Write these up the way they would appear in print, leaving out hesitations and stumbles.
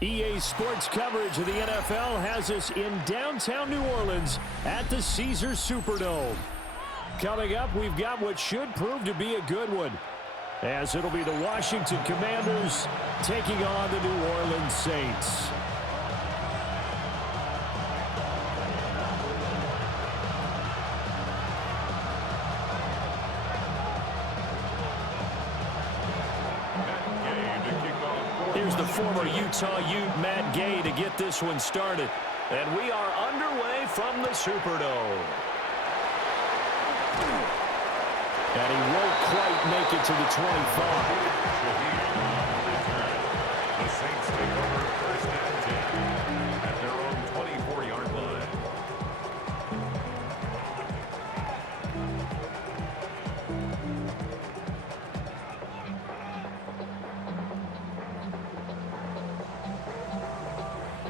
EA Sports coverage of the NFL has us in downtown New Orleans at the Caesars Superdome. Coming up, we've got what should prove to be a good one, as it'll be the Washington Commanders taking on the New Orleans Saints. Here's the former Utah Ute, Matt Gay, to get this one started. And we are underway from the Superdome. And he won't quite make it to the 25. The Saints take over first and 10 at their own 24-yard line.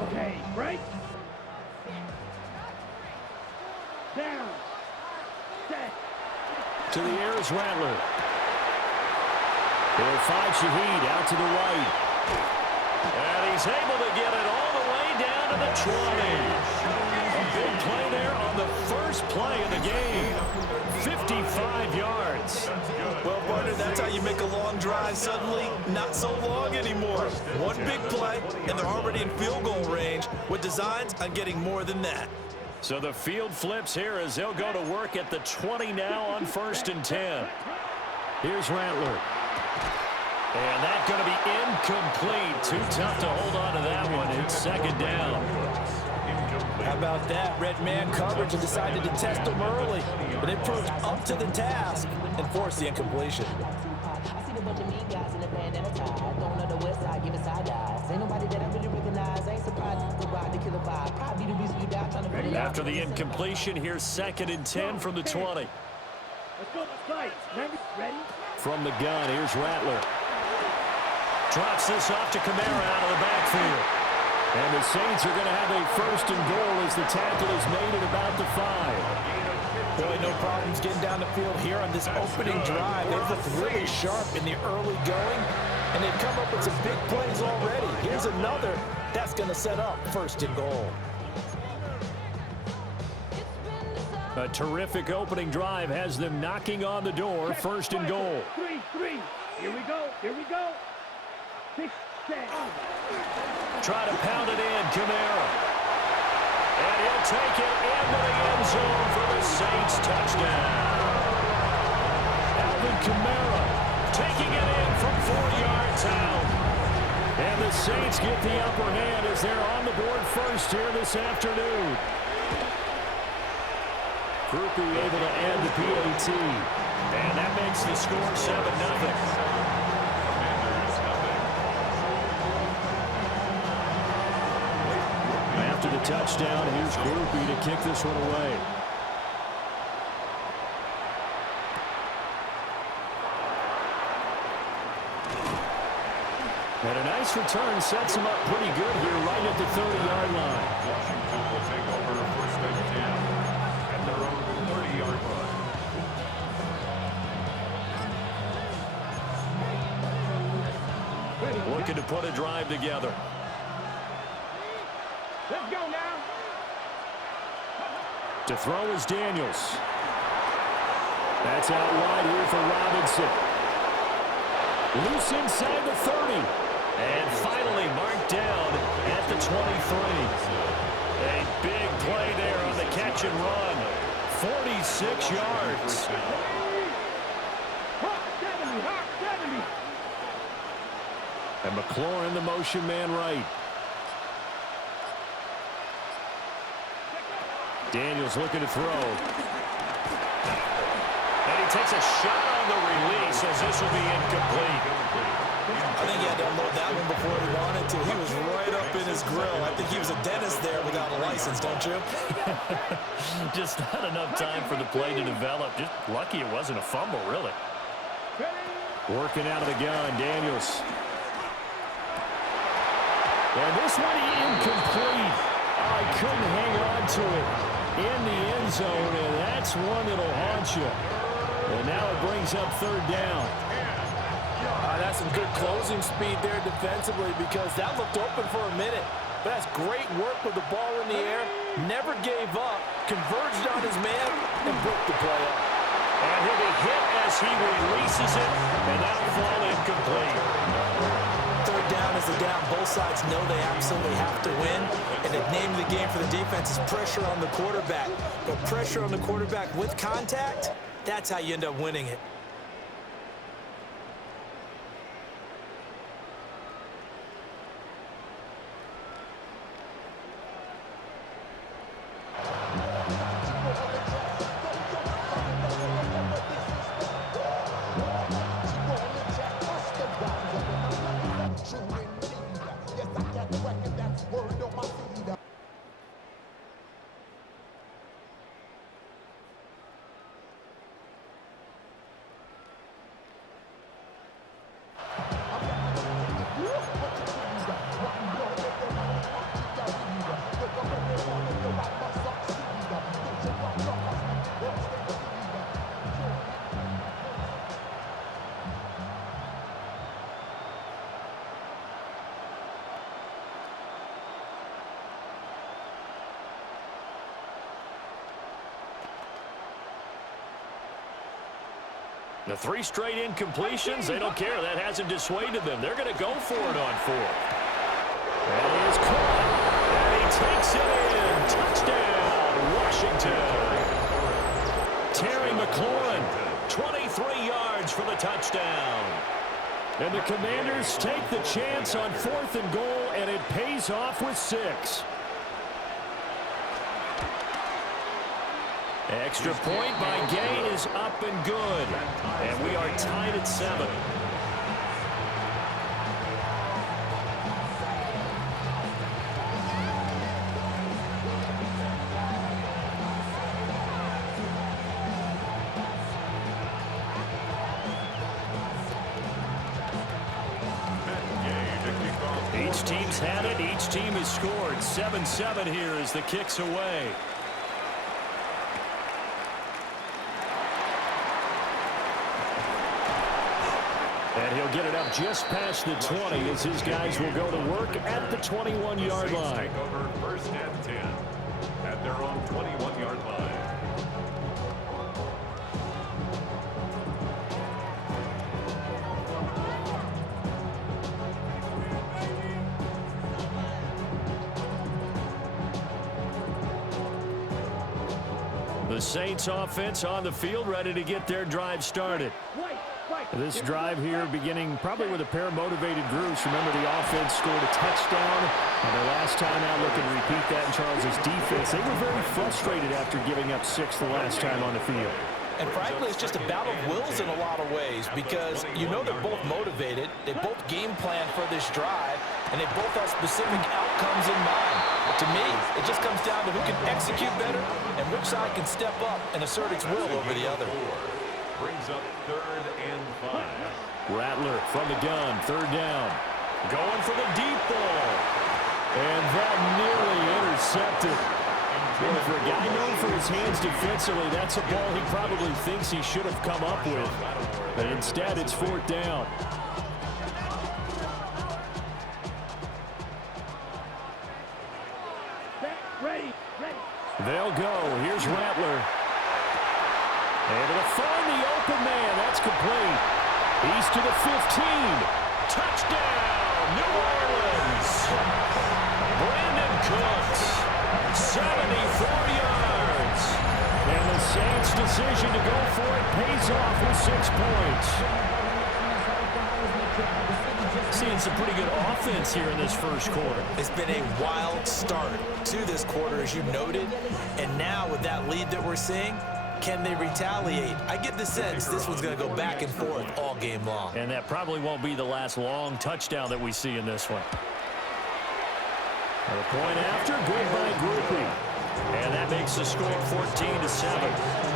Okay, break. Down. Set. To the air is Rattler. He'll find Shaheed out to the right. And he's able to get it all the way down to the 20. A big play there on the first play of the game. 55 yards. Well, partner, that's how you make a long drive suddenly not so long anymore. One big play, and they're already in field goal range with designs on getting more than that. So the field flips here as they'll go to work at the 20 now on first and 10. Here's Rattler. And that's going to be incomplete. Too tough to hold on to that one. It's second down. How about that? Red man coverage and decided to test them early. But it proved up to the task and forced the incompletion. I see the bunch of mean guys in the band at a tie. Throwing on the west side, giving side eyes. Ain't nobody that I really recognize. Ain't surprised to ride the killer vibe. Probably the reason you die trying to put it out. After the incompletion, here's second and 10 from the 20. Let's go. Strike. Ready? From the gun, here's Rattler. Drops this off to Kamara out of the backfield. And the Saints are going to have a first and goal as the tackle is made at about the 5. Boy, no problems getting down the field here on this opening drive. They've looked really sharp in the early going, and they've come up with some big plays already. Here's another that's going to set up first and goal. A terrific opening drive has them knocking on the door. First and goal. 3. Here we go. 6, 7. Try to pound it in, Kamara. And he'll take it into the end zone for the Saints touchdown. Alvin Kamara taking it in from 4 yards out. And the Saints get the upper hand as they're on the board first here this afternoon. Groupie able to add the PAT. And that makes the score 7-0. After the touchdown, here's Groupie to kick this one away. And a nice return sets him up pretty good here right at the 30-yard line. Washington will take over first and 10 at their own 30-yard line. Looking to put a drive together. Let's go now. To throw is Daniels. That's out wide here for Robinson. Loose inside the 30. And finally marked down at the 23. A big play there on the catch and run. 46 yards. And McLaurin, the motion man right. Daniels looking to throw. And he takes a shot on the release as this will be incomplete. I think he had to unload that one before he wanted to. He was right up in his grill. I think he was a dentist there without a license, don't you? Just not enough time for the play to develop. Just lucky it wasn't a fumble, really. Working out of the gun, Daniels. And this one incomplete. I couldn't hang on to it in the end zone, and that's one that'll haunt you. And now it brings up third down. That's some good closing speed there defensively because that looked open for a minute. But that's great work with the ball in the air. Never gave up, converged on his man, and broke the play up. And he'll be hit as he releases it, and that'll fall incomplete. Third down is the down. Both sides know they absolutely have to win. And the name of the game for the defense is pressure on the quarterback. But pressure on the quarterback with contact, that's how you end up winning it. The 3 straight incompletions, they don't care. That hasn't dissuaded them. They're going to go for it on 4th. That is caught, and he takes it in. Touchdown, Washington. Terry McLaurin, 23 yards for the touchdown. And the Commanders take the chance on 4th and goal, and it pays off with 6. Extra point by Gay is up and good. And we are tied at 7. Each team's had it. Each team has scored. 7-7 here as the kick's away. And he'll get it up just past the 20 as his guys will go to work at the 21-yard line. Take over 1st and 10 at their own 21-yard line. The Saints offense on the field, ready to get their drive started. This drive here beginning probably with a pair of motivated groups. Remember, the offense scored a touchdown on their last time out. Looking to repeat that in Charles's defense. They were very frustrated after giving up 6 the last time on the field. And frankly, it's just a battle of wills in a lot of ways because you know they're both motivated. They both game plan for this drive, and they both have specific outcomes in mind. But to me, it just comes down to who can execute better and which side can step up and assert its will over the other. Brings up 3rd and 5. Rattler from the gun, 3rd down. Going for the deep ball. And that nearly intercepted. Well, for a guy known for his hands defensively, that's a ball he probably thinks he should have come up with. But instead, it's 4th down. Ready. They'll go. Here's Rattler. And it'll find the open man. That's complete. He's to the 15. Touchdown, New Orleans. Brandon Cooks, 74 yards. And the Saints' decision to go for it pays off with 6 points. Seeing some pretty good offense here in this first quarter. It's been a wild start to this quarter, as you noted. And now with that lead that we're seeing, can they retaliate? I get the sense this one's going to go back and forth all game long. And that probably won't be the last long touchdown that we see in this one. And a point after, good by Groupie. And that makes the score 14-7.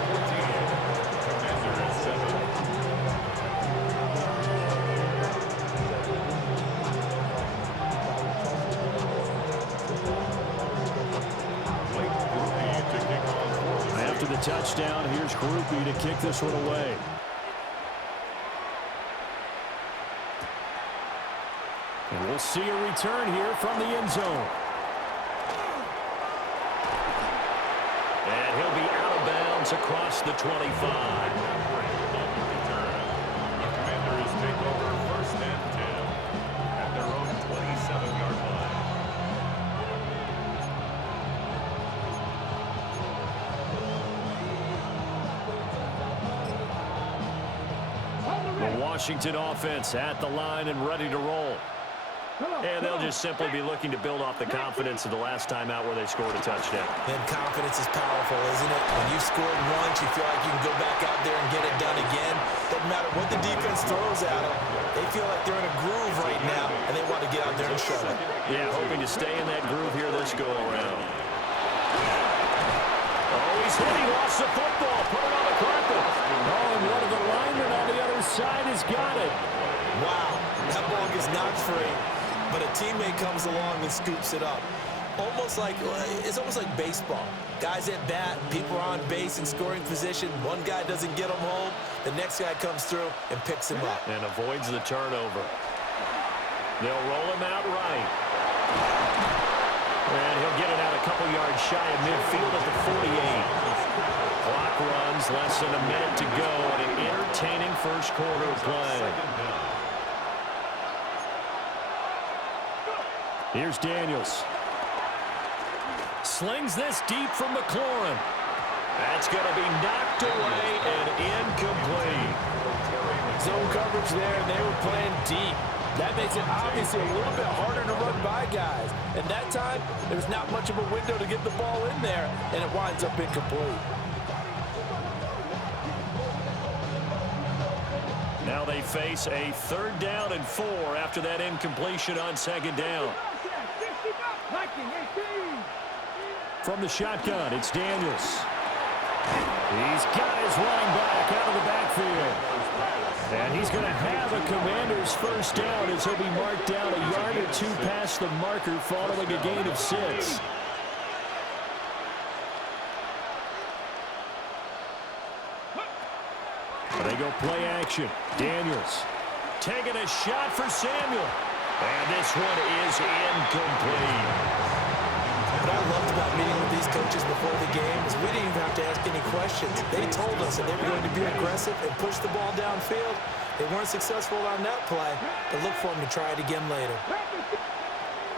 After the touchdown, here's Groupie to kick this one away. And we'll see a return here from the end zone. And he'll be out of bounds across the 25. Take over 1st and 10 at their own 27-yard line. The Washington offense at the line and ready to roll. And they'll just simply be looking to build off the confidence of the last time out where they scored a touchdown. And confidence is powerful, isn't it? When you've scored once, you feel like you can go back out there and get it done again. Doesn't matter what the defense throws at them. They feel like they're in a groove right now, and they want to get out there and show it. Yeah, hoping to stay in that groove here this go-around. Oh, he's hit. He lost the football. Put it on the carpet. Oh, and one of the linemen on the other side has got it. Wow, that ball gets knocked free, but a teammate comes along and scoops it up. It's almost like baseball. Guys at bat, people are on base in scoring position. One guy doesn't get him home. The next guy comes through and picks him up. And avoids the turnover. They'll roll him out right. And he'll get it out a couple yards shy of midfield at the 48. Clock runs, less than a minute to go, and an entertaining first quarter of play. Here's Daniels. Slings this deep from McLaurin. That's going to be knocked away and incomplete. Zone coverage there, and they were playing deep. That makes it obviously a little bit harder to run by guys. And that time, there was not much of a window to get the ball in there, and it winds up incomplete. Now they face a 3rd down and 4 after that incompletion on 2nd down. From the shotgun, it's Daniels. He's got his running back out of the backfield. And he's going to have a Commander's first down as he'll be marked down a yard or 2 past the marker following a gain of 6. They go play action. Daniels taking a shot for Samuel. And this one is incomplete. What I loved about meeting with these coaches before the game is we didn't even have to ask any questions. They told us that they were going to be aggressive and push the ball downfield. They weren't successful on that play, but look for them to try it again later.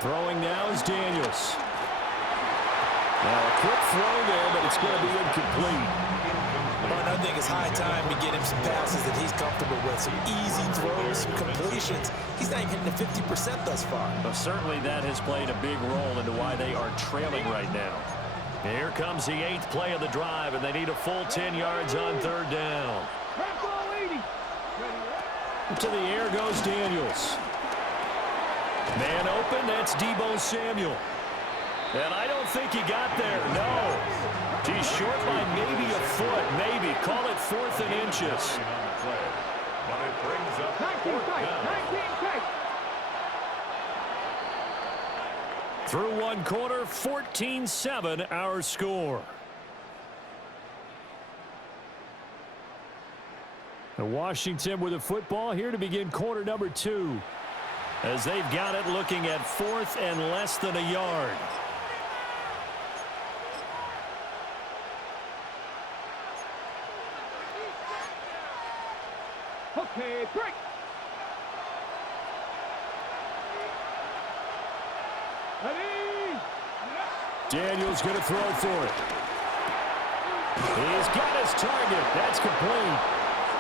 Throwing now is Daniels. Now a quick throw there, but it's going to be incomplete. But I think it's high time to get him some passes that he's comfortable with. Some easy throws, some completions. He's not even hitting the 50% thus far. Well, certainly that has played a big role into why they are trailing right now. Here comes the 8th play of the drive, and they need a full 10 yards on 3rd down. To the air goes Daniels. Man open, that's Deebo Samuel. And I don't think he got there, no. He's short by maybe a foot, maybe. Call it 4th and inches. But it brings up 4th down. Through one quarter, 14-7 our score. And Washington with the football here to begin quarter number 2. As they've got it looking at 4th and less than a yard. Okay, break. Ready? Daniels going to throw for it. He's got his target. That's complete.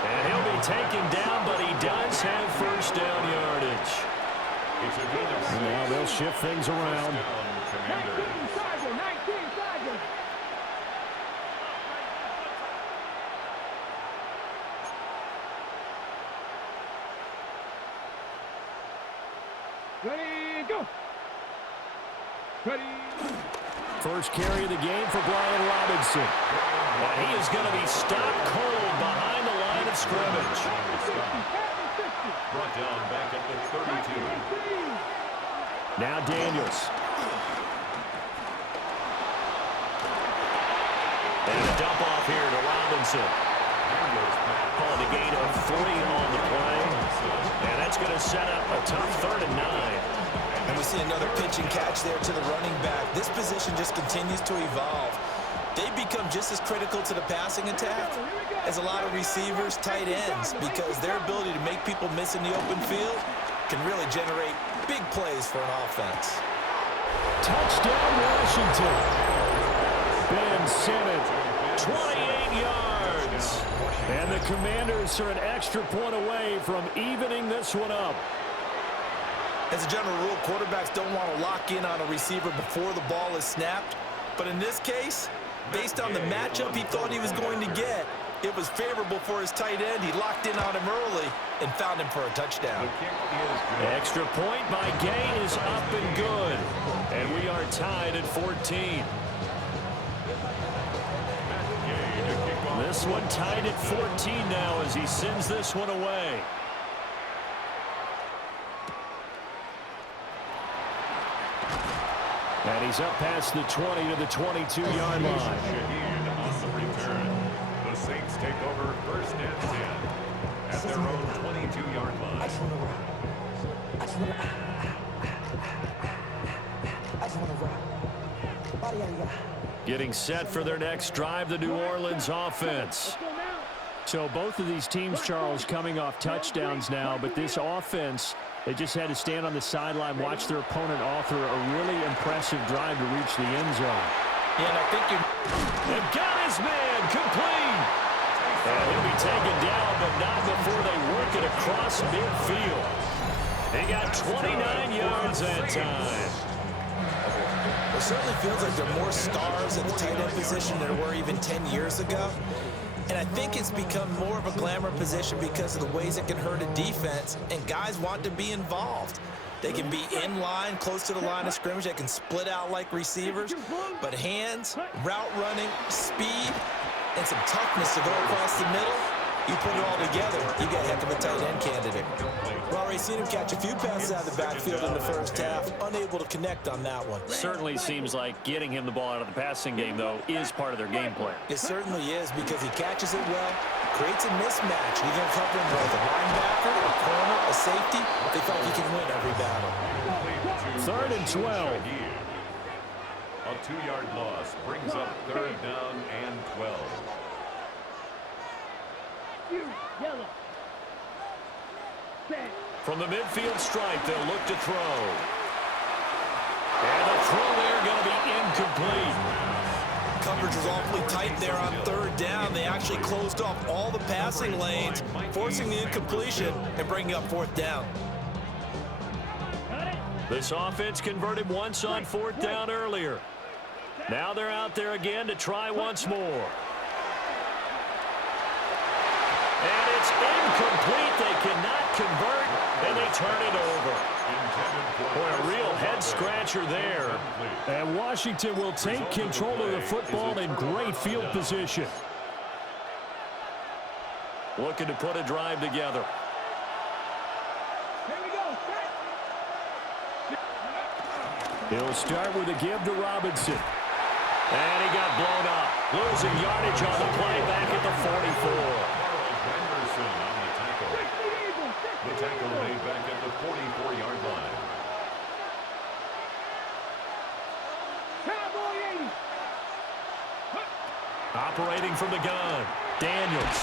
And he'll be taken down, but he does have first down yardage. It's a good of 6. Now they'll shift things around. 19 Tiger, 19 Tiger. Ready, go. Ready. First carry of the game for Brian Robinson. And he is going to be stopped cold behind the line of scrimmage. Brought down back at the 32. Now Daniels. And a dump off here to Robinson. Calling a gain of 3 on the play. And that's going to set up a tough 3rd and 9. We see another pitch and catch there to the running back. This position just continues to evolve. They become just as critical to the passing attack as a lot of receivers, tight ends, because their ability to make people miss in the open field can really generate big plays for an offense. Touchdown, Washington. Ben Simmons, 28 yards. And the Commanders are an extra point away from evening this one up. As a general rule, quarterbacks don't want to lock in on a receiver before the ball is snapped. But in this case, based on the matchup he thought he was going to get, it was favorable for his tight end. He locked in on him early and found him for a touchdown. Extra point by Gay is up and good. And we are tied at 14. This one tied at 14 now as he sends this one away. And he's up past the 20 to the 22-yard line. On the return, the Saints take over first and 10 at their own 22-yard line. I just want to rock. Body out of here. Getting set for their next drive, the New Orleans offense. So both of these teams, Charles, coming off touchdowns now, but this offense, they just had to stand on the sideline, watch their opponent author a really impressive drive to reach the end zone. Yeah, and I think They've got his man complete. And he'll be taken down, but not before they work it across midfield. They got 29 yards that time. it certainly feels like there are more stars at the tight end position than there were even 10 years ago. And I think it's become more of a glamour position because of the ways it can hurt a defense, and guys want to be involved. They can be in line, close to the line of scrimmage. They can split out like receivers. But hands, route running, speed, and some toughness to go across the middle, you put it all together, you get a heck of a tight end candidate. We've already seen him catch a few passes out of the backfield in the first half, unable to connect on that one. Certainly seems like getting him the ball out of the passing game, though, is part of their game plan. It certainly is, because he catches it well, creates a mismatch. He can cover him with a linebacker, a corner, a safety. They feel like he can win every battle. 3rd and 12. A 2-yard loss brings up 3rd down and 12. Yellow. Set. From the midfield stripe, they'll look to throw. And the throw there going to be incomplete. Coverage was awfully tight there on 3rd down. They actually closed off all the passing lanes, forcing the incompletion and bringing up 4th down. This offense converted once on 4th down earlier. Now they're out there again to try once more. And it's incomplete. They cannot convert, and they turn it over. Boy, a real head-scratcher there. And Washington will take control of the football in great field position. Looking to put a drive together. Here we go. Set. He'll start with a give to Robinson. And he got blown up. Losing yardage on the play back at the 44. On the tackle. The tackle made back at the 44-yard line. Cowboy 80. Operating from the gun, Daniels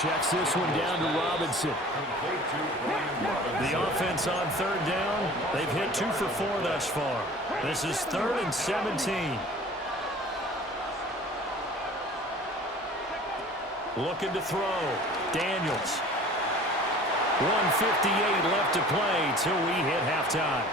checks this one down to Robinson. Complete to Brian Robinson. The offense on 3rd down, they've hit 2 for 4 thus far. This is 3rd and 17. Looking to throw, Daniels. 1:58 left to play till we hit halftime.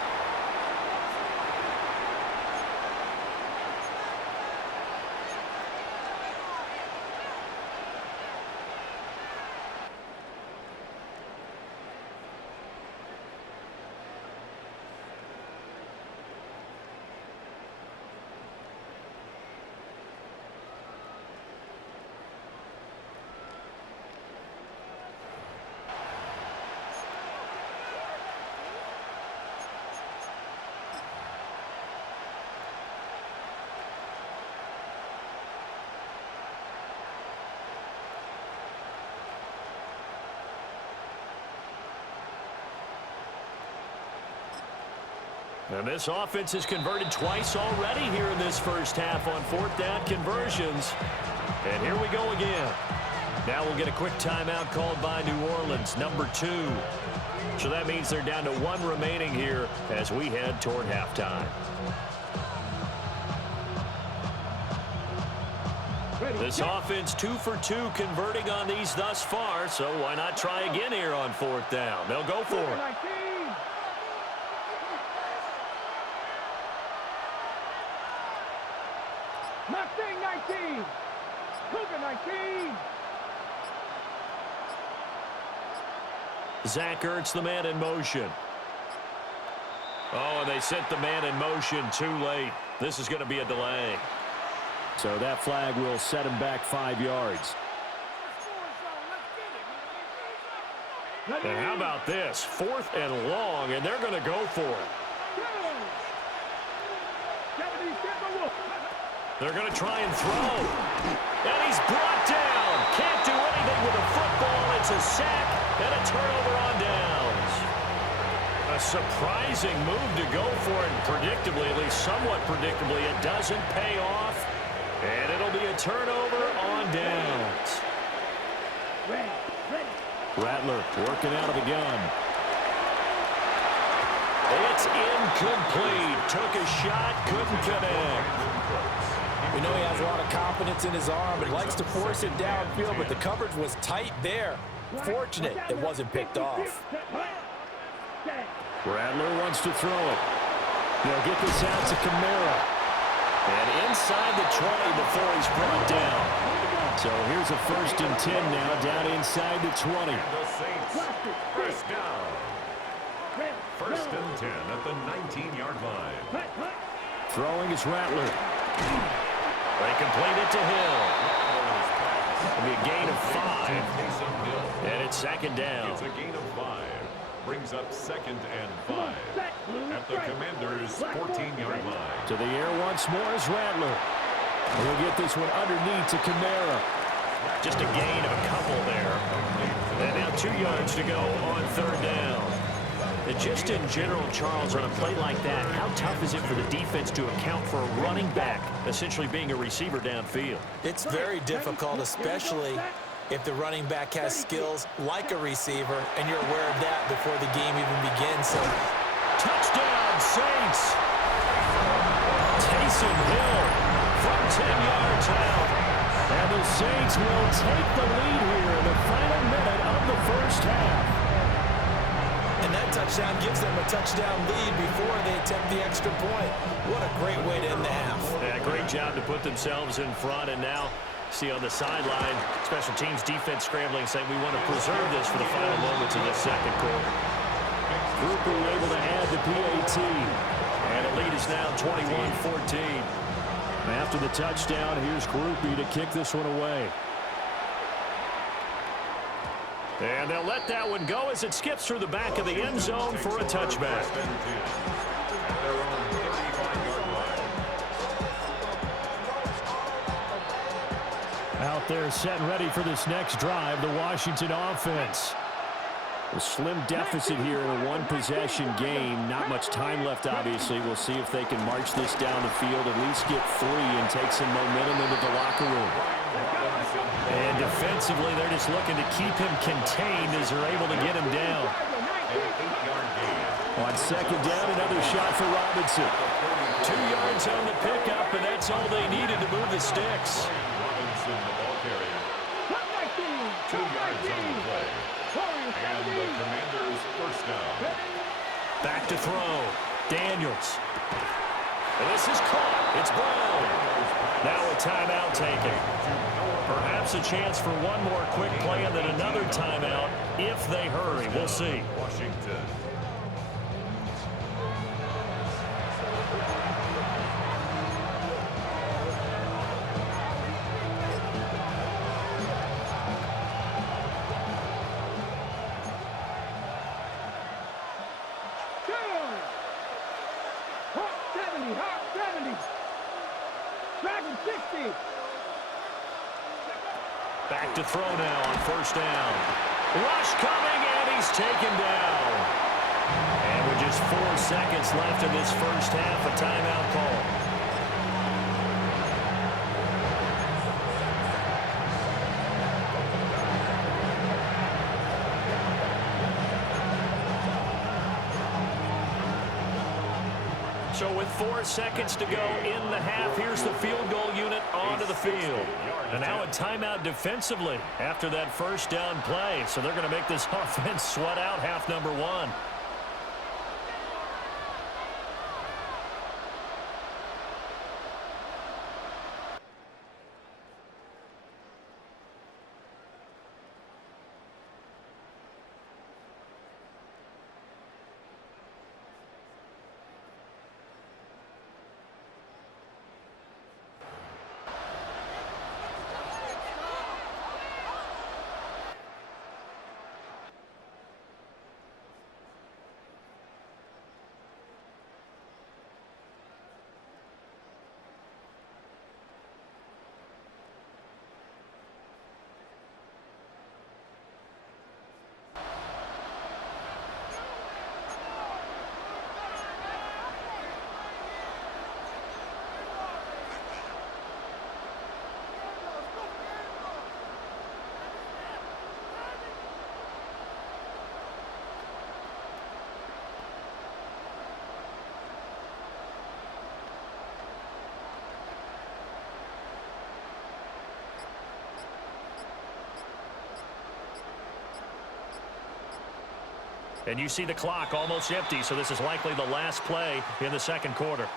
And this offense has converted twice already here in this first half on fourth down conversions. And here we go again. Now we'll get a quick timeout called by New Orleans, number 2. So that means they're down to 1 remaining here as we head toward halftime. This offense 2 for 2 converting on these thus far, so why not try again here on fourth down? They'll go for it. Mustang 19. Cougar 19. Zach Ertz, the man in motion. Oh, and they sent the man in motion too late. This is going to be a delay. So that flag will set him back 5 yards. And how about this? 4th and long, and they're going to go for it. They're going to try and throw. And he's brought down. Can't do anything with a football. It's a sack and a turnover on downs. A surprising move to go for it. And predictably, at least somewhat predictably, it doesn't pay off. And it'll be a turnover on downs. Rattler working out of the gun. It's incomplete. Took a shot, couldn't connect. We know he has a lot of confidence in his arm and likes to force it downfield, but the coverage was tight there. Fortunate it wasn't picked off. Rattler wants to throw it. They'll get this out to Kamara. And inside the 20 before he's brought down. So here's a 1st and 10 now, down inside the 20. And the Saints, first down. 1st and 10 at the 19-yard line. Throwing is Rattler. They complete it to Hill. It'll be a gain of 5. And it's 2nd down. It's a gain of 5. Brings up 2nd and 5. At the Commanders' 14-yard line. To the air once more is Rattler. He'll get this one underneath to Kamara. Just a gain of a couple there. And now 2 yards to go on 3rd down. And just in general, Charles, on a play like that, how tough is it for the defense to account for a running back essentially being a receiver downfield? It's very difficult, especially if the running back has skills like a receiver, and you're aware of that before the game even begins. So, touchdown, Saints! Taysom Hill from 10 yards out. And the Saints will take the lead here in the final minute of the first half. And that touchdown gives them a touchdown lead before they attempt the extra point. What a great way to end the half. Yeah, great job to put themselves in front. And now, see on the sideline, special teams defense scrambling, saying we want to preserve this for the final moments of the 2nd quarter. Grupe able to add the PAT. And the lead is now 21-14. After the touchdown, here's Grupe to kick this one away. And they'll let that one go as it skips through the back of the end zone for a touchback. Out there set and ready for this next drive, the Washington offense. A slim deficit here in a one-possession game. Not much time left, obviously. We'll see if they can march this down the field, at least get 3 and take some momentum into the locker room. And defensively, they're just looking to keep him contained as they're able to get him down. On 2nd down, another shot for Robinson. 2 yards on the pickup, and that's all they needed to move the sticks. Robinson, the ball carrier. 2 yards on the play. And the Commanders' 1st down. Back to throw. Daniels. And this is caught. It's Brown. Now a timeout taken. Perhaps a chance for one more quick play and then another timeout if they hurry. We'll see. Washington. Back to throw now on 1st down. Rush coming, and he's taken down. And with just 4 seconds left in this first half. A timeout call. So with 4 seconds to go in the half, here's the field goal unit onto the field. And now a timeout defensively after that first down play. So they're going to make this offense sweat out half number 1. And you see the clock almost empty, so this is likely the last play in the second quarter.